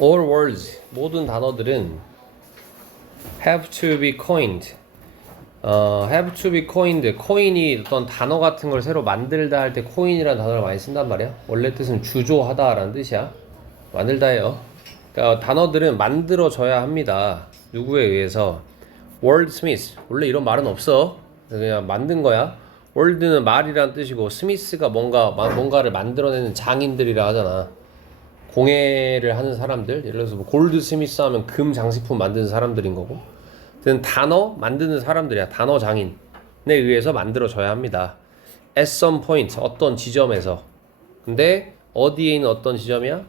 All words, 모든 단어들은 have to be coined. have to be coined. 코인이 어떤 단어 같은 걸 새로 만들다 할 때 코인이라는 단어를 많이 쓴단 말이야. 원래 뜻은 주조하다라는 뜻이야. 만들다예요. 그러니까 단어들은 만들어져야 합니다. 누구에 의해서? wordsmith. 원래 이런 말은 없어. 그냥 만든 거야. word는 말이란 뜻이고 스미스가 뭔가를 만들어내는 장인들이라 하잖아. 공예를 하는 사람들, 예를 들어서 뭐 골드 스미스 하면 금 장식품 만드는 사람들인 거고, 단어 만드는 사람들이야. 단어 장인에 의해서 만들어져야 합니다. At some point, 어떤 지점에서. 근데 어디에 있는 어떤 지점이야?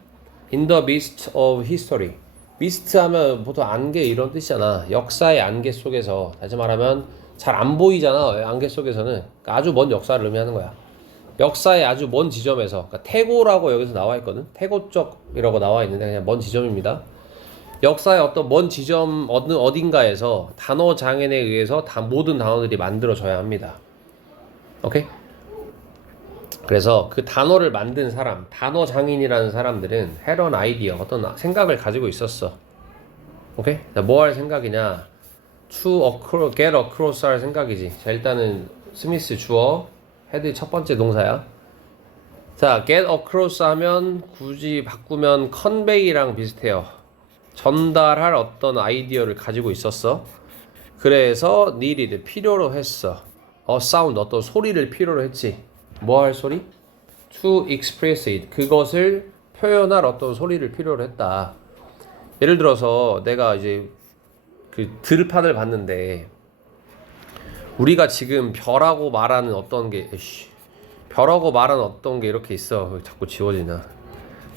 In the midst of history. 미스트 하면 보통 안개 이런 뜻이잖아. 역사의 안개 속에서. 다시 말하면 잘 안 보이잖아. 안개 속에서는. 그러니까 아주 먼 역사를 의미하는 거야. 역사의 아주 먼 지점에서. 그러니까 태고라고 여기서 나와 있거든. 태고 쪽이라고 나와 있는데 그냥 먼 지점입니다. 역사의 어떤 먼 지점 어딘가에서 단어 장인에 의해서 모든 단어들이 만들어져야 합니다. 오케이? 그래서 그 단어를 만든 사람, 단어 장인이라는 사람들은 had an idea, 어떤 생각을 가지고 있었어. 오케이? 뭐 할 생각이냐? to get across 할 생각이지. 자, 일단은 스미스 주어, had 첫 번째 동사야. 자, get across 하면 굳이 바꾸면 convey랑 비슷해요. 전달할 어떤 아이디어를 가지고 있었어. 그래서 needed, 필요로 했어. sound, 어떤 소리를 필요로 했지. 뭐 할 소리? to express it, 그것을 표현할 어떤 소리를 필요로 했다. 예를 들어서 내가 이제 그 들판을 봤는데 우리가 지금 별하고 말하는 어떤 게 별하고 말하는 어떤 게 이렇게 있어. 자꾸 지워지나.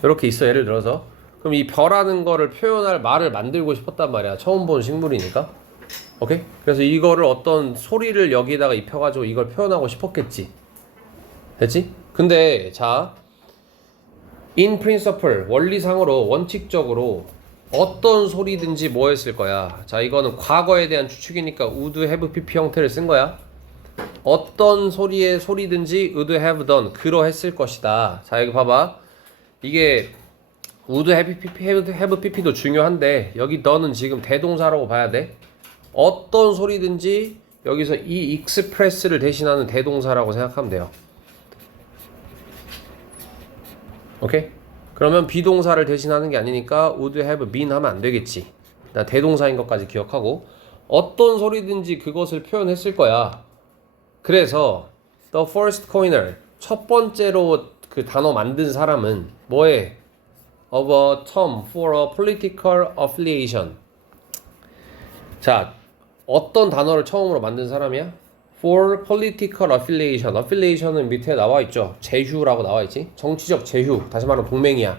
이렇게 있어. 예를 들어서 그럼 이 별하는 거를 표현할 말을 만들고 싶었단 말이야. 처음 본 식물이니까. 오케이? 그래서 이거를 어떤 소리를 여기다가 입혀가지고 이걸 표현하고 싶었겠지. 됐지? 근데 자, in principle, 원리상으로 원칙적으로 어떤 소리든지 뭐 했을 거야. 자, 이거는 과거에 대한 추측이니까 would have pp 형태를 쓴 거야. 어떤 소리든지 would have done, 그러했을 것이다. 자, 여기 봐봐. 이게 would have pp도 중요한데 여기 done은 지금 대동사라고 봐야 돼. 어떤 소리든지 여기서 이 express를 대신하는 대동사라고 생각하면 돼요. 오케이? 그러면 비동사를 대신하는 게 아니니까 would have been 하면 안 되겠지. 나 대동사인 것까지 기억하고 어떤 소리든지 그것을 표현했을 거야. 그래서 the first coiner, 첫 번째로 그 단어 만든 사람은 뭐해? of a term for a political affiliation. 자, 어떤 단어를 처음으로 만든 사람이야? for political affiliation. affiliation은 밑에 나와 있죠. 제휴라고 나와 있지. 정치적 제휴. 다시 말하면 동맹이야.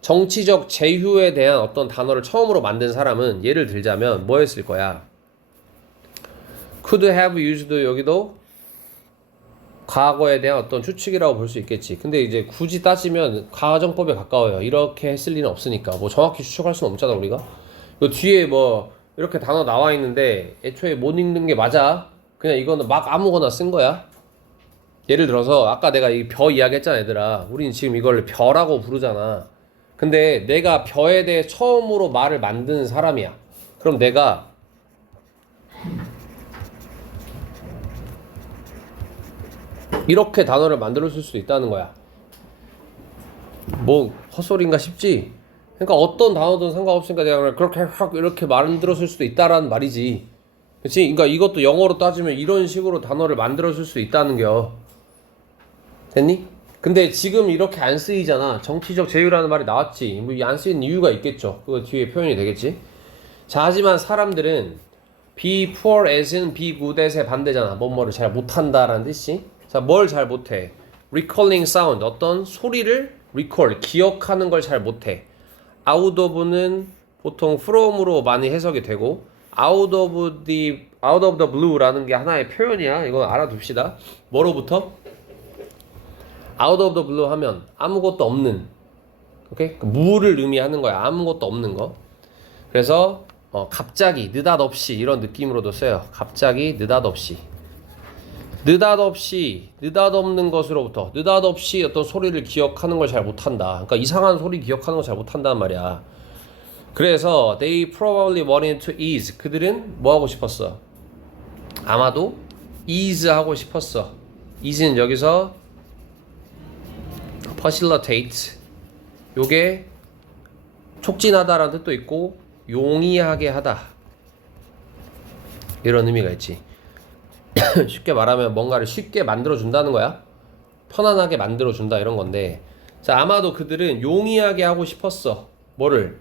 정치적 제휴에 대한 어떤 단어를 처음으로 만든 사람은 예를 들자면 뭐 했을 거야? could have used, 여기도 과거에 대한 어떤 추측이라고 볼 수 있겠지. 근데 이제 굳이 따지면 가정법에 가까워요. 이렇게 했을 리는 없으니까. 뭐 정확히 추측할 수는 없잖아, 우리가. 이 뒤에 뭐 이렇게 단어 나와 있는데 애초에 못 읽는 게 맞아. 그냥 이거는 막 아무거나 쓴 거야. 예를 들어서 아까 내가 이 벼 이야기 했잖아, 얘들아. 우린 지금 이걸 벼라고 부르잖아. 근데 내가 벼에 대해 처음으로 말을 만든 사람이야. 그럼 내가 이렇게 단어를 만들어 줄 수 있다는 거야. 뭐 헛소리인가 싶지? 그러니까 어떤 단어든 상관없으니까 내가 그렇게 확 이렇게 만들어 줄 수도 있다라는 말이지. 그치? 그러니까 이것도 영어로 따지면 이런 식으로 단어를 만들어 줄 수 있다는 겨. 됐니? 근데 지금 이렇게 안 쓰이잖아. 정치적 제휴라는 말이 나왔지. 뭐 안 쓰이는 이유가 있겠죠. 그거 뒤에 표현이 되겠지. 자, 하지만 사람들은 be poor as은 be good as의 반대잖아. 뭐뭐를 잘 못한다라는 뜻이. 자, 뭘 잘 못해? recalling sound, 어떤 소리를 recall, 기억하는 걸 잘 못해. out of는 보통 from으로 많이 해석이 되고 out of the blue라는 게 하나의 표현이야. 이거 알아둡시다. 뭐로부터? out of the blue 하면 아무것도 없는, 오케이? 무를 의미하는 거야. 아무것도 없는 거. 그래서 갑자기, 느닷없이 이런 느낌으로도 써요. 갑자기, 느닷없이. 느닷없는 것으로부터, 느닷없이 어떤 소리를 기억하는 걸 잘 못한다. 그러니까 이상한 소리 기억하는 걸 잘 못한다는 말이야. 그래서 they probably wanted to ease. 그들은 뭐 하고 싶었어? 아마도 ease 하고 싶었어. ease는 여기서 facilitate. 요게 촉진하다라는 뜻도 있고 용이하게 하다. 이런 의미가 있지. 쉽게 말하면 뭔가를 쉽게 만들어준다는 거야. 편안하게 만들어준다 이런 건데, 자, 아마도 그들은 용이하게 하고 싶었어. 뭐를?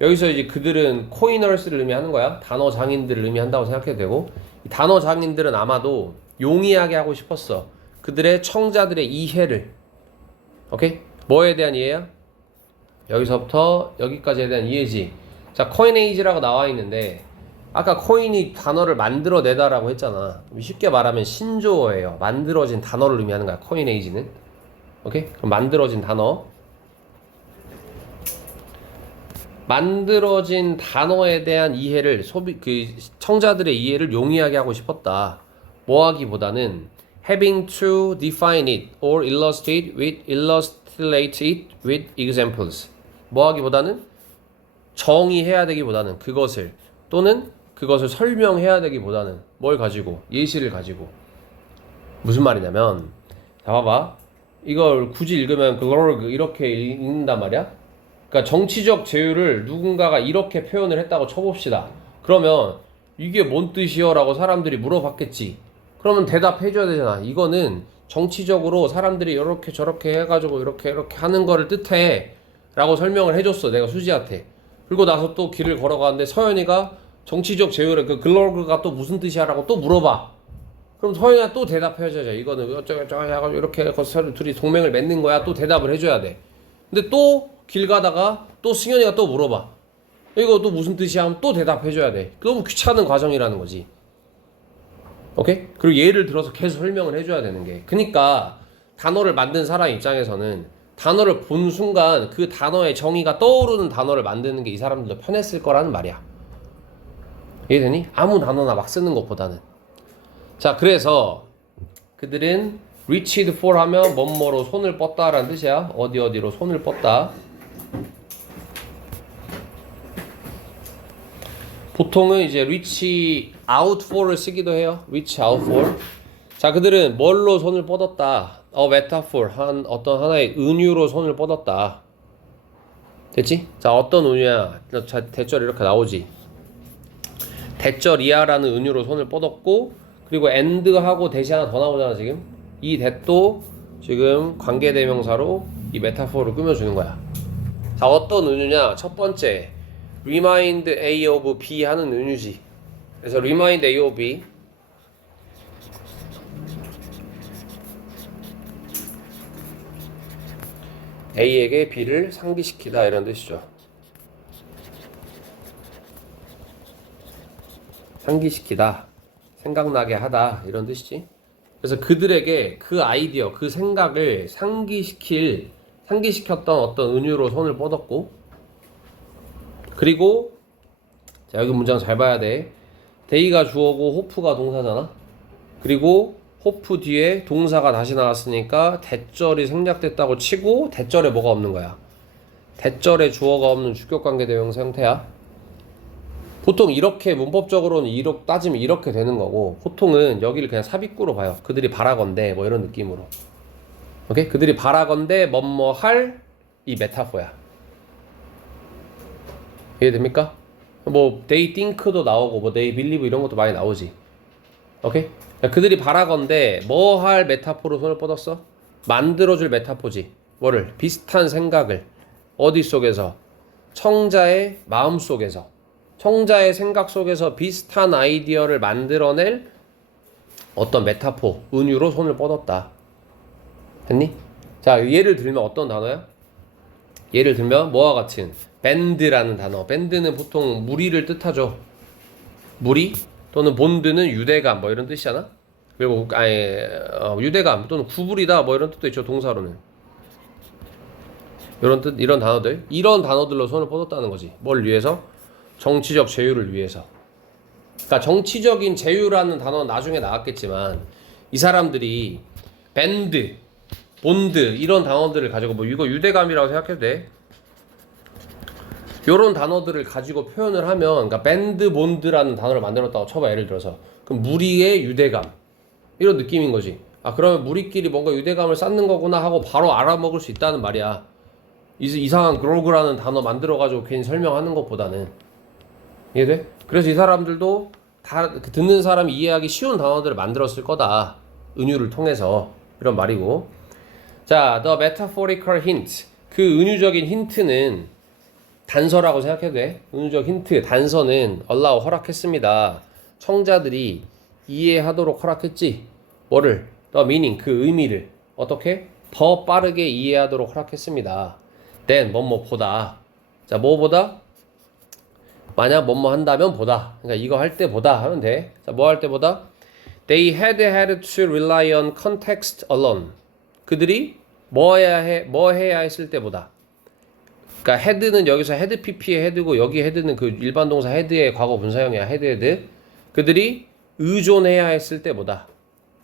여기서 이제 그들은 코이너스를 의미하는 거야. 단어 장인들을 의미한다고 생각해도 되고, 이 단어 장인들은 아마도 용이하게 하고 싶었어. 그들의 청자들의 이해를. 오케이? 뭐에 대한 이해야? 여기서부터 여기까지에 대한 이해지. 자, 코인에이지라고 나와 있는데, 아까 코인이 단어를 만들어내다라고 했잖아. 쉽게 말하면 신조어예요. 만들어진 단어를 의미하는 거야, 코인에이지는. 오케이? 그럼 만들어진 단어. 만들어진 단어에 대한 이해를 청자들의 이해를 용이하게 하고 싶었다. 뭐 하기보다는 having to define it or illustrate it with examples. 뭐 하기보다는 정의해야 되기보다는 그것을, 또는 그것을 설명해야 되기보다는 뭘 가지고? 예시를 가지고. 무슨 말이냐면, 자, 봐봐. 이걸 굳이 읽으면 glorg 이렇게 읽는단 말이야. 그러니까 정치적 제휴를 누군가가 이렇게 표현을 했다고 쳐봅시다. 그러면 이게 뭔 뜻이요? 라고 사람들이 물어봤겠지. 그러면 대답해줘야 되잖아. 이거는 정치적으로 사람들이 이렇게 저렇게 해가지고 이렇게 하는 거를 뜻해 라고 설명을 해줬어, 내가 수지한테. 그리고 나서 또 길을 걸어가는데 서연이가 정치적 제휴를, 그 글로그가 또 무슨 뜻이야? 라고 또 물어봐. 그럼 서연이가 또 대답해줘야죠. 이거는 어쩌고저쩌고 해가지고 이렇게 서로 둘이 동맹을 맺는 거야. 또 대답을 해줘야 돼. 근데 또 길 가다가 또 승현이가 또 물어봐. 이거 또 무슨 뜻이야? 하면 또 대답해줘야 돼. 너무 귀찮은 과정이라는 거지. 오케이? 그리고 예를 들어서 계속 설명을 해줘야 되는 게. 그러니까 단어를 만든 사람 입장에서는 단어를 본 순간 그 단어의 정의가 떠오르는 단어를 만드는 게 이 사람들도 편했을 거라는 말이야. 이해되니? 아무 단어나 막 쓰는 것보다는. 자, 그래서 그들은 reached for 하면 뭐뭐로 손을 뻗다라는 뜻이야. 어디로 손을 뻗다. 보통은 이제 reach out for를 쓰기도 해요. reach out for. 자, 그들은 뭘로 손을 뻗었다. metaphor, 어떤 하나의 은유로 손을 뻗었다. 됐지? 자, 어떤 은유야? 자, 대절 이렇게 나오지. 대절이야라는 은유로 손을 뻗었고, 그리고 and하고 대시 하나 더 나오잖아, 지금. 이 that도 지금 관계대명사로 이 메타포를 꾸며주는 거야. 자, 어떤 은유냐? 첫 번째, remind A of B 하는 은유지. 그래서 remind A of B, A에게 B를 상기시키다 이런 뜻이죠. 상기시키다, 생각나게 하다 이런 뜻이지. 그래서 그들에게 그 아이디어, 그 생각을 상기시켰던 어떤 은유로 손을 뻗었고, 그리고 자, 여기 문장 잘 봐야 돼. 데이가 주어고 호프가 동사잖아. 그리고 호프 뒤에 동사가 다시 나왔으니까 대절이 생략됐다고 치고 대절에 뭐가 없는 거야? 대절에 주어가 없는 주격관계 대명사 형태야. 보통 이렇게 문법적으로는 이렇게 따지면 이렇게 되는 거고, 보통은 여기를 그냥 삽입구로 봐요. 그들이 바라건대 뭐 이런 느낌으로. 오케이? 그들이 바라건대 뭐뭐 할 이 메타포야. 이해됩니까? 뭐 they think도 나오고 뭐 they believe 이런 것도 많이 나오지. 오케이? 그들이 바라건대 뭐 할 메타포로 손을 뻗었어? 만들어줄 메타포지. 뭐를? 비슷한 생각을 어디 속에서? 청자의 마음 속에서, 청자의 생각 속에서 비슷한 아이디어를 만들어낼 어떤 메타포, 은유로 손을 뻗었다. 됐니? 자, 예를 들면 어떤 단어야? 예를 들면 뭐와 같은 밴드라는 단어. 밴드는 보통 무리를 뜻하죠. 무리 또는 본드는 유대감 뭐 이런 뜻이잖아. 그리고 유대감 또는 구부리다 뭐 이런 뜻도 있죠, 동사로는. 이런 뜻, 이런 단어들, 이런 단어들로 손을 뻗었다는 거지. 뭘 위해서? 정치적 제휴를 위해서. 그러니까 정치적인 제휴라는 단어는 나중에 나왔겠지만, 이 사람들이 밴드, 본드 이런 단어들을 가지고, 뭐 이거 유대감이라고 생각해도 돼. 요런 단어들을 가지고 표현을 하면, 그러니까 밴드 본드라는 단어를 만들었다고 쳐봐, 예를 들어서. 그럼 무리의 유대감 이런 느낌인 거지. 아, 그러면 무리끼리 뭔가 유대감을 쌓는 거구나 하고 바로 알아먹을 수 있다는 말이야. 이상한 그로그라는 단어 만들어가지고 괜히 설명하는 것보다는. 이해돼? 그래서 이 사람들도 다 듣는 사람이 이해하기 쉬운 단어들을 만들었을 거다. 은유를 통해서. 이런 말이고. 자, the metaphorical hint. 그 은유적인 힌트는 단서라고 생각해도 돼. 은유적 힌트, 단서는 allow 허락했습니다. 청자들이 이해하도록 허락했지. 뭐를? the meaning, 그 의미를. 어떻게? 더 빠르게 이해하도록 허락했습니다. then, 뭐뭐보다. 자, 뭐보다? 만약 뭐뭐 한다면 보다. 그러니까 이거 할 때 보다 하면 돼. 자, 뭐 할 때 보다? They had to rely on context alone. 그들이 뭐 해야 했을 때 보다. 그러니까 헤드는 여기서 헤드 PP의 헤드고 여기 헤드는 그 일반 동사 헤드의 과거 분사형이야. 헤드. 그들이 의존해야 했을 때보다.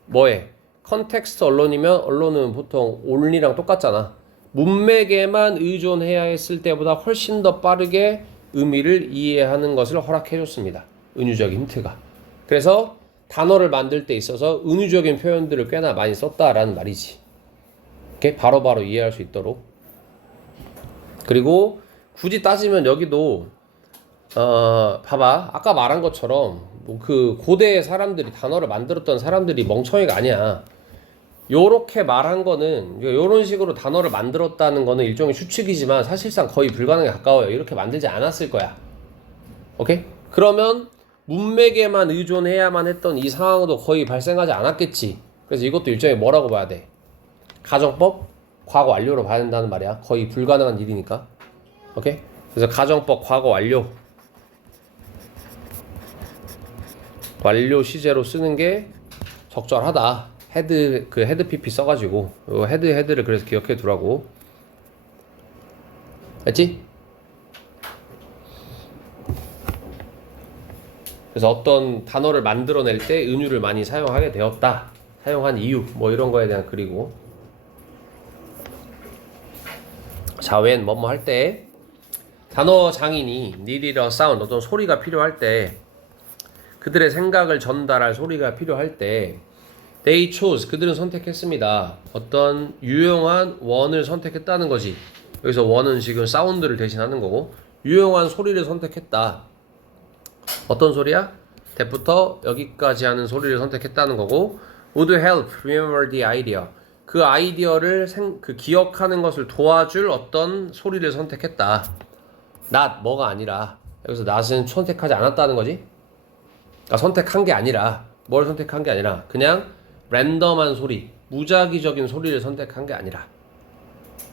뭐에? 컨텍스트 언론이면 언론은 보통 only랑 똑같잖아. 문맥에만 의존해야 했을 때보다 훨씬 더 빠르게 의미를 이해하는 것을 허락해줬습니다. 은유적인 힌트가. 그래서 단어를 만들 때 있어서 은유적인 표현들을 꽤나 많이 썼다라는 말이지. 이렇게 바로바로 이해할 수 있도록. 그리고 굳이 따지면 여기도 봐봐. 아까 말한 것처럼 그 고대의 사람들이 단어를 만들었던 사람들이 멍청이가 아니야. 요렇게 말한 거는 요런 식으로 단어를 만들었다는 거는 일종의 추측이지만 사실상 거의 불가능에 가까워요. 이렇게 만들지 않았을 거야. 오케이? 그러면 문맥에만 의존해야만 했던 이 상황도 거의 발생하지 않았겠지. 그래서 이것도 일종의 뭐라고 봐야 돼? 가정법? 과거 완료로 봐야 된다는 말이야. 거의 불가능한 일이니까. 오케이? 그래서 가정법 과거 완료. 완료 시제로 쓰는 게 적절하다. 헤드 PP 써가지고 헤드를 그래서 기억해 두라고. 알지? 그래서 어떤 단어를 만들어낼 때 은유를 많이 사용하게 되었다. 사용한 이유 뭐 이런 거에 대한 글이고. 자, when 뭐뭐 할 때 단어 장인이 needed a sound 어떤 소리가 필요할 때 그들의 생각을 전달할 소리가 필요할 때 they chose 그들은 선택했습니다. 어떤 유용한 원을 선택했다는 거지. 여기서 원은 지금 사운드를 대신하는 거고 유용한 소리를 선택했다. 어떤 소리야? 대부터 여기까지 하는 소리를 선택했다는 거고 would help remember the idea. 그 아이디어를 기억하는 것을 도와줄 어떤 소리를 선택했다. not 뭐가 아니라 여기서 not은 선택하지 않았다는 거지. 그러니까 선택한 게 아니라 뭘 선택한 게 아니라 그냥 랜덤한 소리, 무작위적인 소리를 선택한 게 아니라.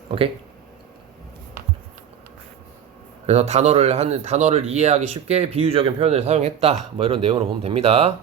오케이? 그래서 단어를 이해하기 쉽게 비유적인 표현을 사용했다. 뭐 이런 내용으로 보면 됩니다.